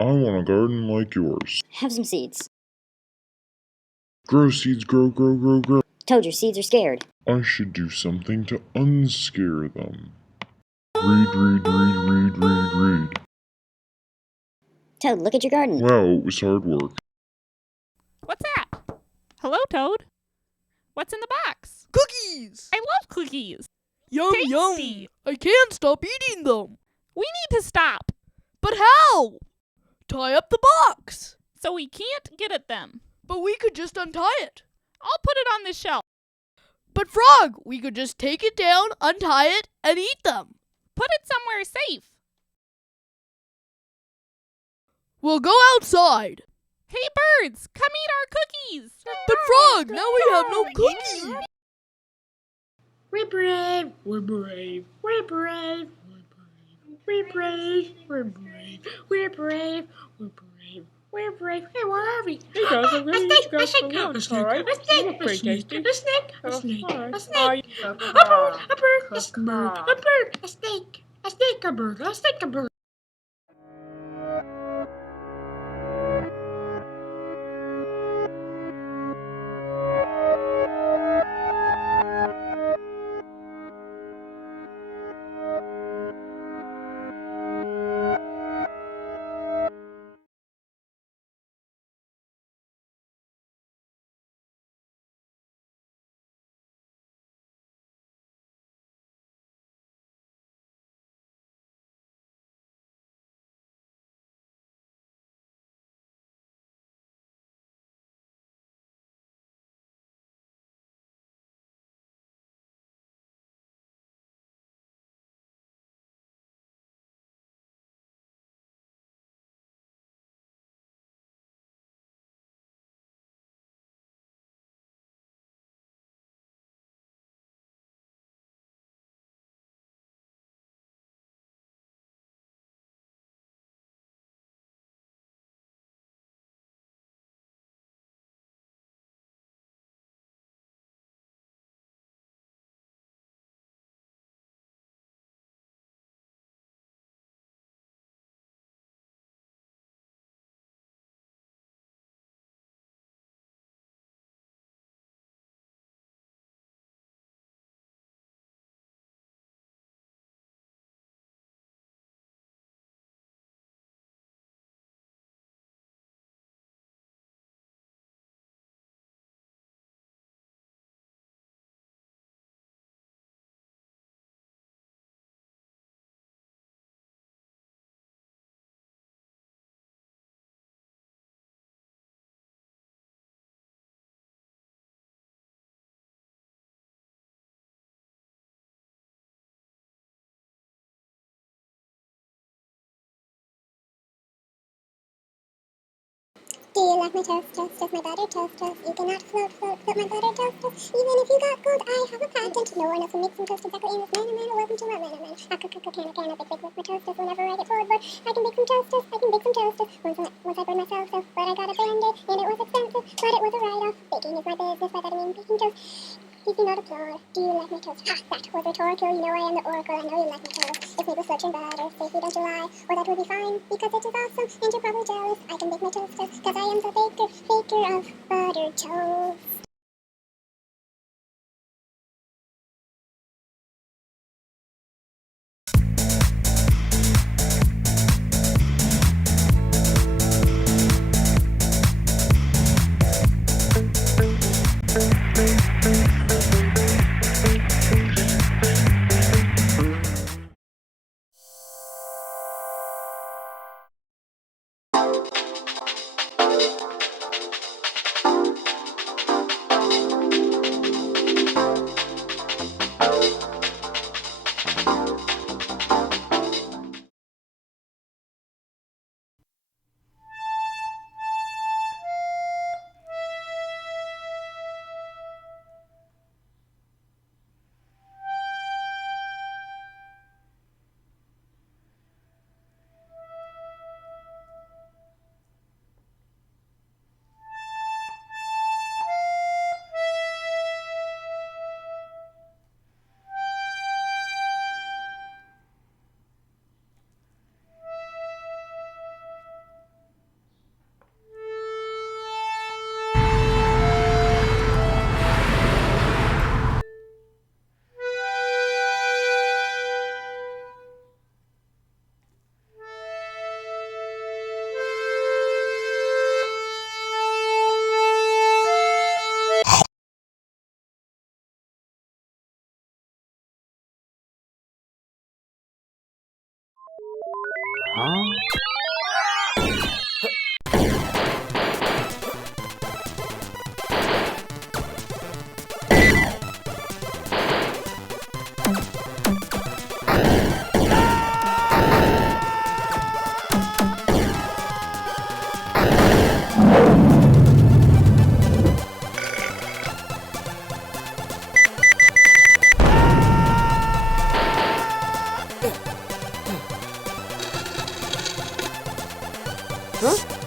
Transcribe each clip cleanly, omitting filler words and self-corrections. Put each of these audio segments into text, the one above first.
I want a garden like yours. Have some seeds. Grow seeds, grow, grow, grow, grow. Toad, your seeds are scared. I should do something to unscare them. Read, read, read, read, read, read. Toad, look at your garden. Wow, it was hard work. What's that? Hello, Toad. What's in the box? Cookies! I love cookies. Yum, Tasty. yum! I can't stop eating them. We need to stop, But how? Tie up the box. so we can't get at them. But we could just untie it. I'll put it on this shelf. But Frog, we could just take it down, untie it, and eat them. Put it somewhere safe. We'll go outside. Hey, birds, come eat our cookies. But Frog, now we have no cookies. We're brave, we're brave, we're brave, we're brave, we're brave, we're brave, we're brave, we're brave. Hey, where are we? Hey guys, I'm A gonna eat snake, you a guys for snake, lunch, a snake, alright? a snake, Look pretty tasty. a snake, a snake, Alright. a snake, a bird, a bird, a bird, a snake, a snake, a bird, a snake, a bird. Do you like my toast, toast, toast, my butter, toast, toast? You cannot float, float, float my butter, toast, toast. Even if you got gold, I have a patent. No one else will make some toast exactly in this manner. Welcome to my manner. I cook, can, I bake with my toast, toast. Whenever I get bored, but I can bake some toast, toast. I can bake some toast, toast. Once I burned myself, so, but I got a Band-Aid, and it was expensive, but it was a write-off. Baking is my business, by that I mean baking toast. If you not applaud, do you like my toast? Ha, that was rhetorical, you know I am the oracle, I know you like my toast. It's made with such and butter, safety don't you lie, or that would be fine, because it is awesome, and you're probably jealous. I can bake my toast, toast, cause I am the baker of buttered toast. Huh?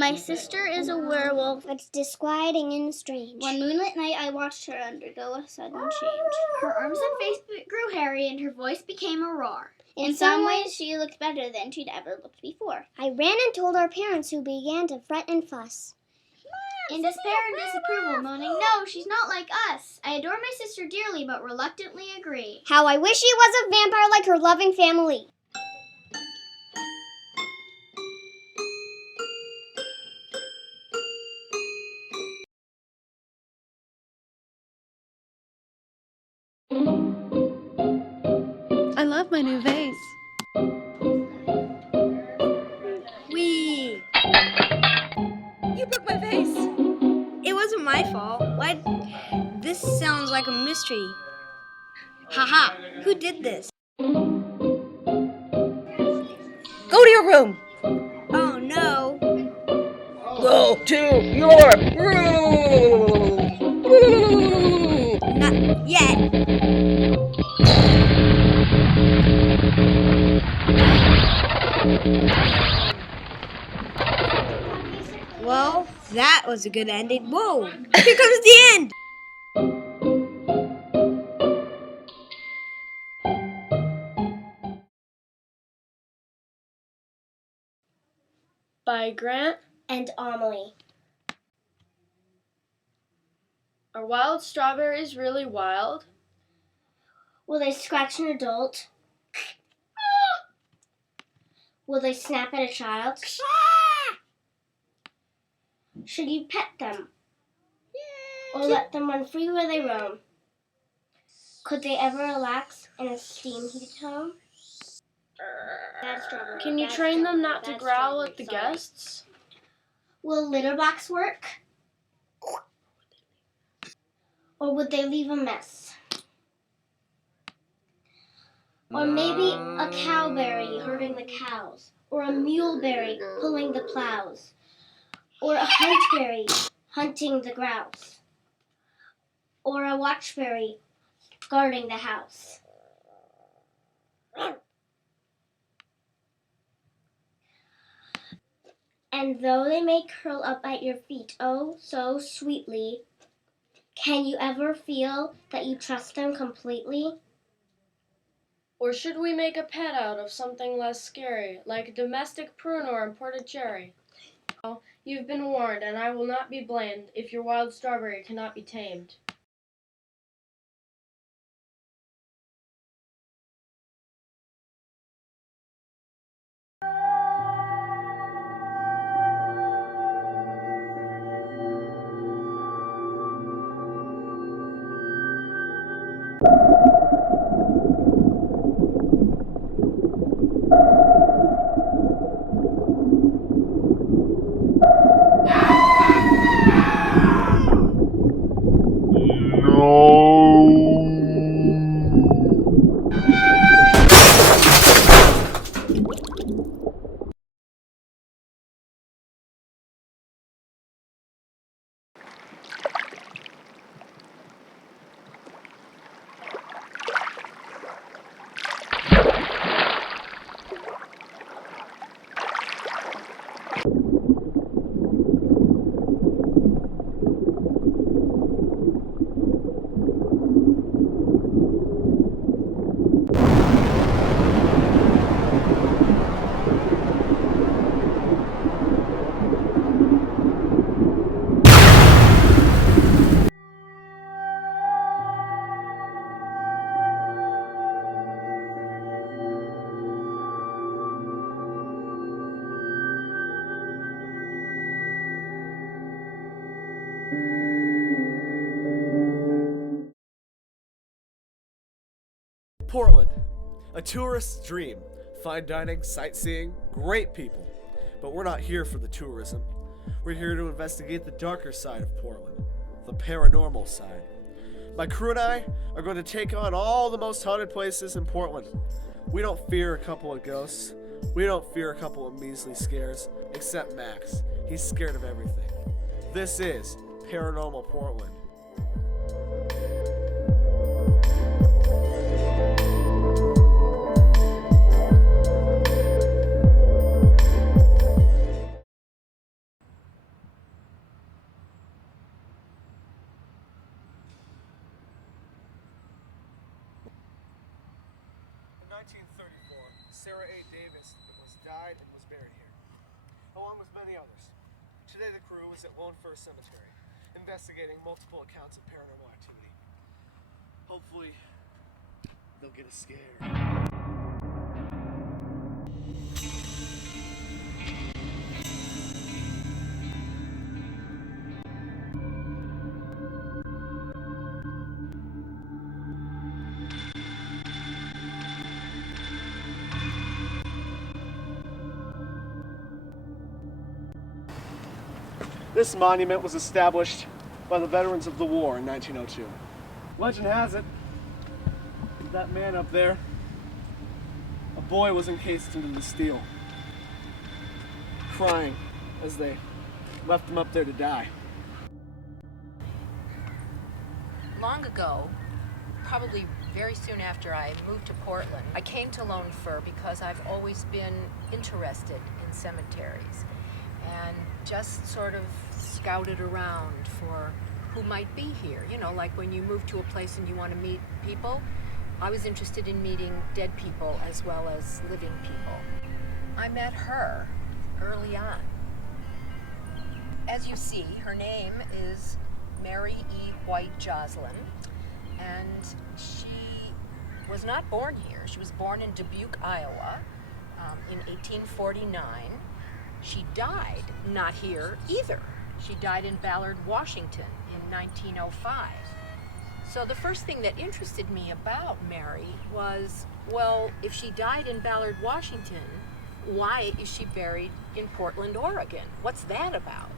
My sister is a werewolf. It's disquieting and strange. One moonlit night, I watched her undergo a sudden change. Her arms and face grew hairy, and her voice became a roar. In some ways, she looked better than she'd ever looked before. I ran and told our parents, who began to fret and fuss. In despair and disapproval, moaning, "No, she's not like us." I adore my sister dearly, but reluctantly agree. How I wish she was a vampire like her loving family. I love my new vase. Wee! You broke my vase! It wasn't my fault. Why? This sounds like a mystery. Haha! Who did this? Go to your room! Oh no! Go to your room! Not yet! Well, that was a good ending. Whoa! Here comes the end! By Grant. And Amelie. Are wild strawberries really wild? Will they scratch an adult? Will they snap at a child? Should you pet them? Or let them run free where they roam? Could they ever relax in a steam-heated home? Bad strawberry. Can you Bad train them strawberry, not to bad growl strawberry, at the sorry. guests? Will litter box work? Or would they leave a mess? Or maybe a cowberry herding the cows, or a muleberry pulling the plows, or a huntberry hunting the grouse, or a watchberry guarding the house. And though they may curl up at your feet, oh, so sweetly, can you ever feel that you trust them completely? Or should we make a pet out of something less scary, like a domestic prune or imported cherry? Well, you've been warned, and I will not be blamed if your wild strawberry cannot be tamed. Portland, a tourist's dream. Fine dining, sightseeing, great people. But we're not here for the tourism. We're here to investigate the darker side of Portland, the paranormal side. My crew and I are going to take on all the most haunted places in Portland. We don't fear a couple of ghosts. We don't fear a couple of measly scares, except Max. He's scared of everything. This is Paranormal Portland. 1934, Sarah A. Davis died and was buried here, along with many others. Today the crew is at Lone Fir Cemetery, investigating multiple accounts of paranormal activity. Hopefully, they'll get us scared. This monument was established by the veterans of the war in 1902. Legend has it, that man up there, a boy was encased into the steel, crying as they left him up there to die. Long ago, probably very soon after I moved to Portland, I came to Lone Fir because I've always been interested in cemeteries and just sort of scouted around for who might be here. You know, like when you move to a place and you want to meet people, I was interested in meeting dead people as well as living people. I met her early on. As you see, her name is Mary E. White Joslin, and she was not born here. She was born in Dubuque, Iowa, in 1849. She died not here either. She died in Ballard, Washington in 1905. So the first thing that interested me about Mary was, well, if she died in Ballard, Washington, why is she buried in Portland, Oregon? What's that about?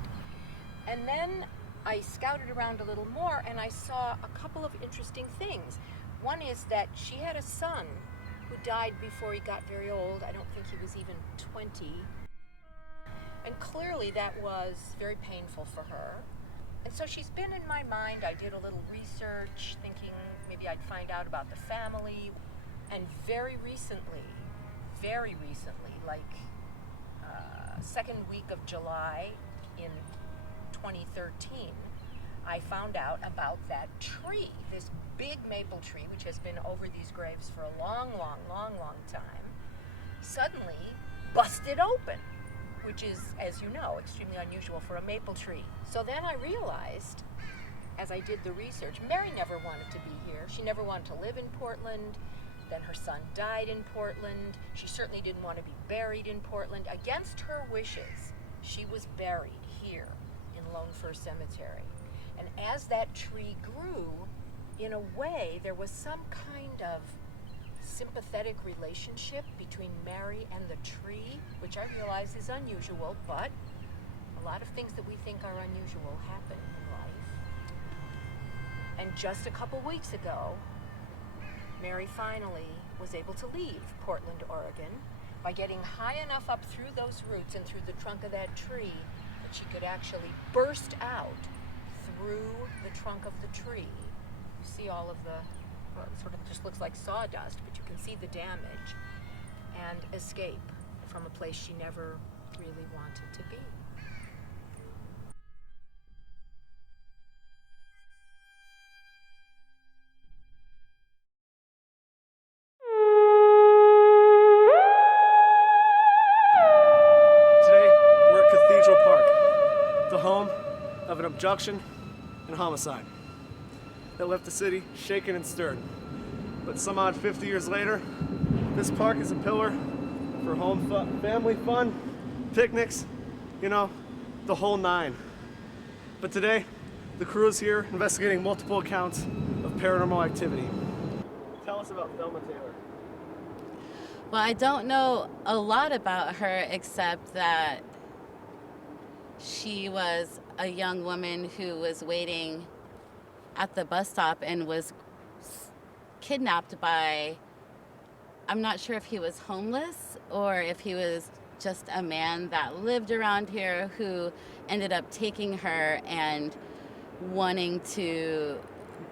And then I scouted around a little more and I saw a couple of interesting things. One is that she had a son who died before he got very old. I don't think he was even 20. And clearly that was very painful for her. And so she's been in my mind. I did a little research thinking maybe I'd find out about the family. And very recently, like second week of July in 2013, I found out about that tree, this big maple tree, which has been over these graves for a long time, suddenly busted open, which is, as you know, extremely unusual for a maple tree. So then I realized, as I did the research, Mary never wanted to be here. She never wanted to live in Portland. Then her son died in Portland. She certainly didn't want to be buried in Portland. Against her wishes, she was buried here in Lone Fir Cemetery. And as that tree grew, in a way, there was some kind of sympathetic relationship between Mary and the tree, which I realize is unusual, but a lot of things that we think are unusual happen in life. And just a couple weeks ago, Mary finally was able to leave Portland, Oregon by getting high enough up through those roots and through the trunk of that tree that she could actually burst out through the trunk of the tree. You see all of the, well, it sort of just looks like sawdust, but you can see the damage, and escape from a place she never really wanted to be. Of an abduction and homicide that left the city shaken and stirred. But some odd 50 years later, this park is a pillar for home fun, family fun, picnics, you know, the whole nine. But today, the crew is here investigating multiple accounts of paranormal activity. Tell us about Thelma Taylor. Well, I don't know a lot about her except that she was a young woman who was waiting at the bus stop and was kidnapped by, I'm not sure if he was homeless or if he was just a man that lived around here who ended up taking her and wanting to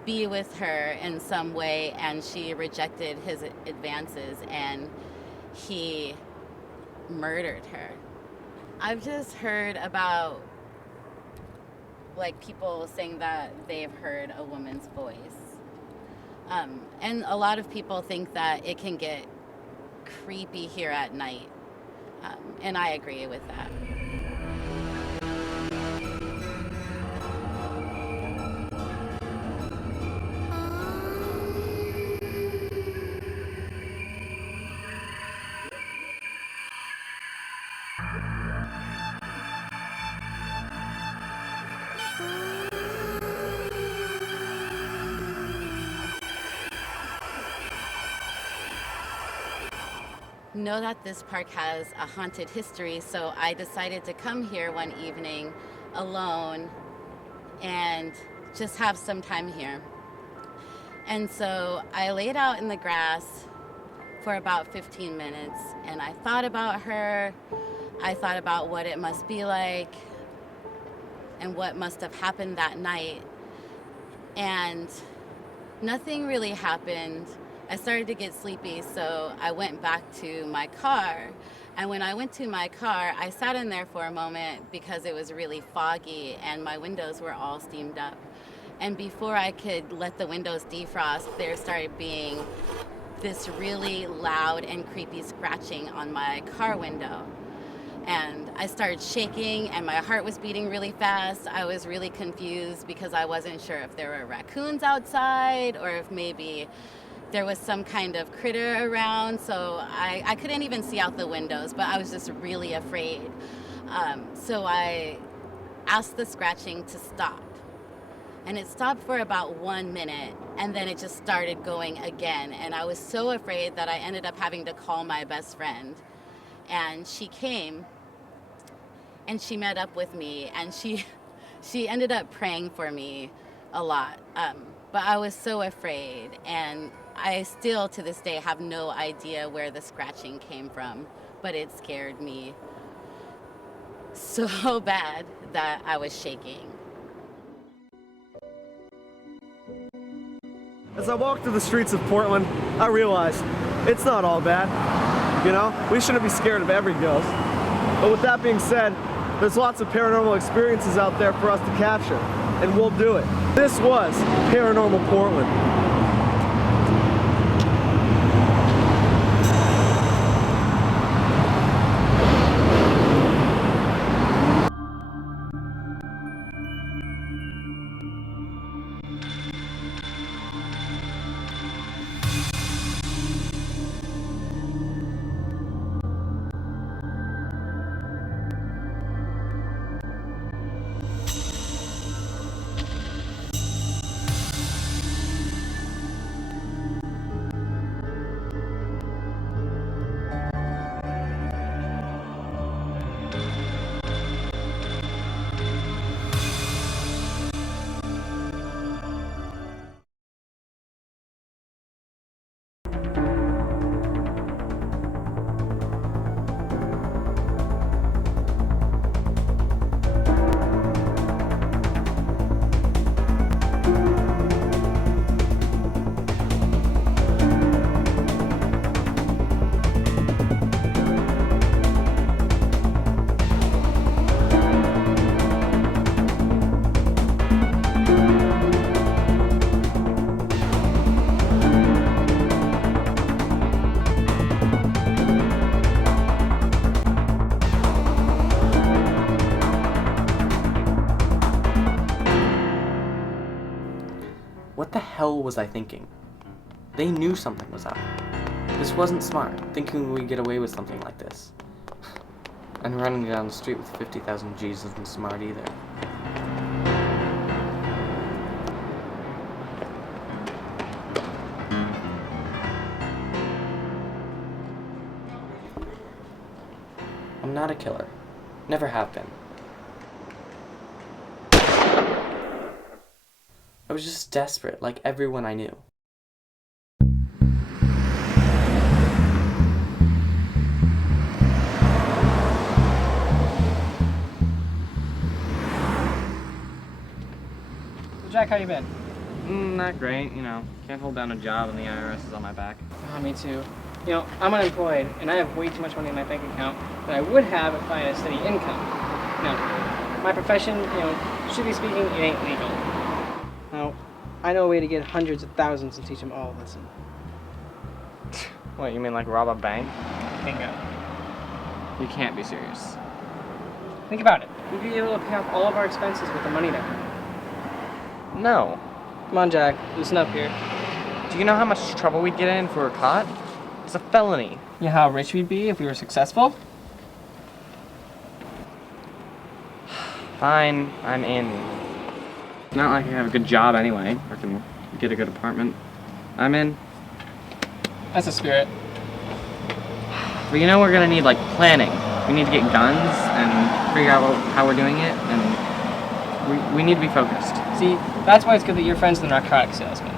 be with her in some way, and she rejected his advances and he murdered her. I've just heard about like people saying that they've heard a woman's voice. And a lot of people think that it can get creepy here at night. And I agree with that. Know that this park has a haunted history, so I decided to come here one evening alone and just have some time here. And so I laid out in the grass for about 15 minutes, and I thought about her. I thought about what it must be like and what must have happened that night. And nothing really happened. I started to get sleepy, so I went back to my car. And when I went to my car, I sat in there for a moment because it was really foggy and my windows were all steamed up. And before I could let the windows defrost, there started being this really loud and creepy scratching on my car window. And I started shaking and my heart was beating really fast. I was really confused because I wasn't sure if there were raccoons outside or if maybe there was some kind of critter around. So I couldn't even see out the windows, but I was just really afraid. So I asked the scratching to stop. And it stopped for about 1 minute, and then it just started going again. And I was so afraid that I ended up having to call my best friend. And she came, and she met up with me, and she ended up praying for me a lot. But I was so afraid, and I still, to this day, have no idea where the scratching came from, but it scared me so bad that I was shaking. As I walk through the streets of Portland, I realize it's not all bad. You know, we shouldn't be scared of every ghost. But with that being said, there's lots of paranormal experiences out there for us to capture, and we'll do it. This was Paranormal Portland. What the hell was I thinking? They knew something was up. This wasn't smart, thinking we'd get away with something like this. And running down the street with 50,000 G's isn't smart either. I'm not a killer. Never have been. I was just desperate, like everyone I knew. So Jack, how you been? Not great, you know. Can't hold down a job and the IRS is on my back. Me too. You know, I'm unemployed, and I have way too much money in my bank account than I would have if I had a steady income. Now, my profession, you know, strictly speaking, it ain't legal. Now, I know a way to get hundreds of thousands and teach them all a lesson. What, you mean like rob a bank? Bingo. You can't be serious. Think about it. We'd be able to pay off all of our expenses with the money that we earn. No. Come on, Jack. Loosen up here. Do you know how much trouble we'd get in if we were caught? It's a felony. You know how rich we'd be if we were successful? Fine, I'm in. It's not like I have a good job anyway, or can get a good apartment. I'm in. That's the spirit. But you know we're gonna need like planning. We need to get guns and figure out how we're doing it, and we need to be focused. See, that's why it's good that you're friends with the narcotic salesman.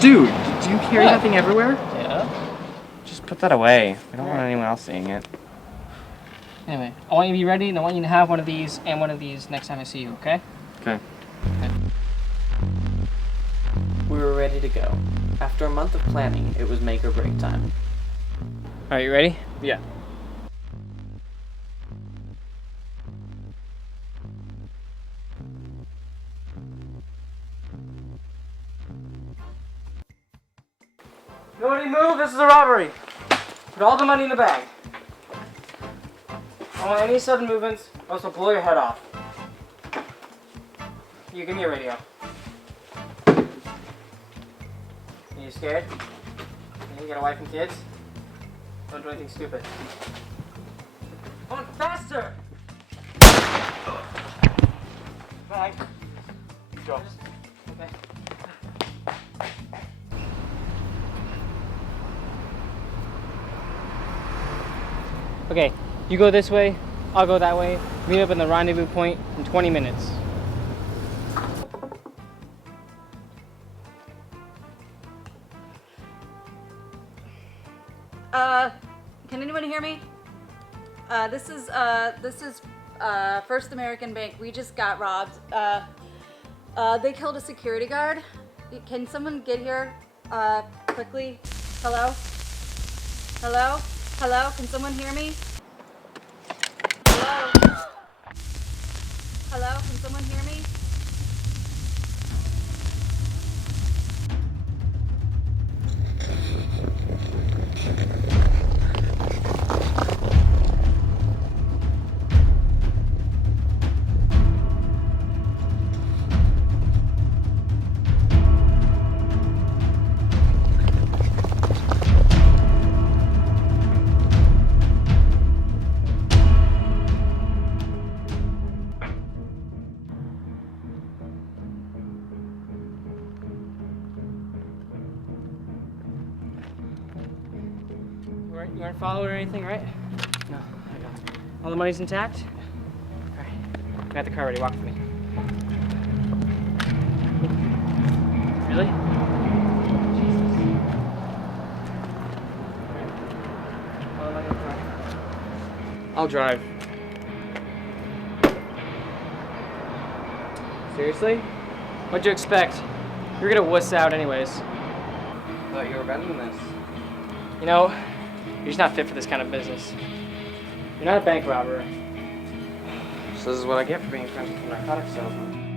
Dude, do you carry that thing everywhere? Yeah. Just put that away. We don't want anyone else seeing it. Anyway, I want you to be ready, and I want you to have one of these and one of these next time I see you, okay? Okay. We were ready to go. After a month of planning, it was make or break time. Alright, you ready? Yeah. Nobody move, this is a robbery. Put all the money in the bag. I don't want any sudden movements, or else I'll blow your head off. You give me a radio. Are you scared? You got a wife and kids? Don't do anything stupid. Come on, faster! Bag. Go. Okay. Okay, you go this way, I'll go that way. Meet up in the rendezvous point in 20 minutes. Can anyone hear me? This is First American Bank. We just got robbed. They killed a security guard. Can someone get here, quickly? Hello? Hello? Hello? Can someone hear me? Hello? Hello? Can someone hear me? You aren't followed or anything, right? No, I don't. All the money's intact? Alright. I got the car ready. Walk with me. Really? Jesus. Follow my car. I'll drive. Seriously? What'd you expect? You're gonna wuss out anyways. I thought you were better than this. You know, you're just not fit for this kind of business. You're not a bank robber. So this is what I get for being friends with a narcotics salesman.